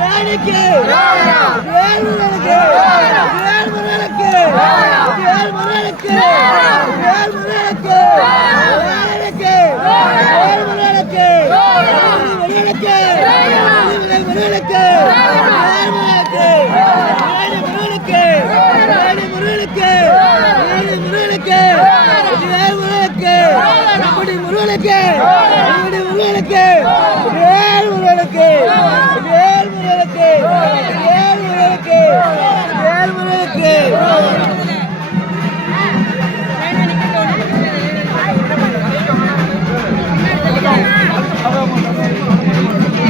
வேலைக்கு வேல்முருகனுக்கு வேல்முருகனுக்கு வேல்முருகனுக்கு வேல்முருகனுக்கு வேலைக்கு வேல்முருகனுக்கு வெளியிலுக்கு முருகனுக்கு வேல்முருகனுக்கு வேலு முருகனுக்கு வேலு முருகனுக்கு வேலு முருகனுக்கு வேல்முருகனுக்கு நம்முடைய முருகனுக்கு நம்முடைய முருகனுக்கு Brasil!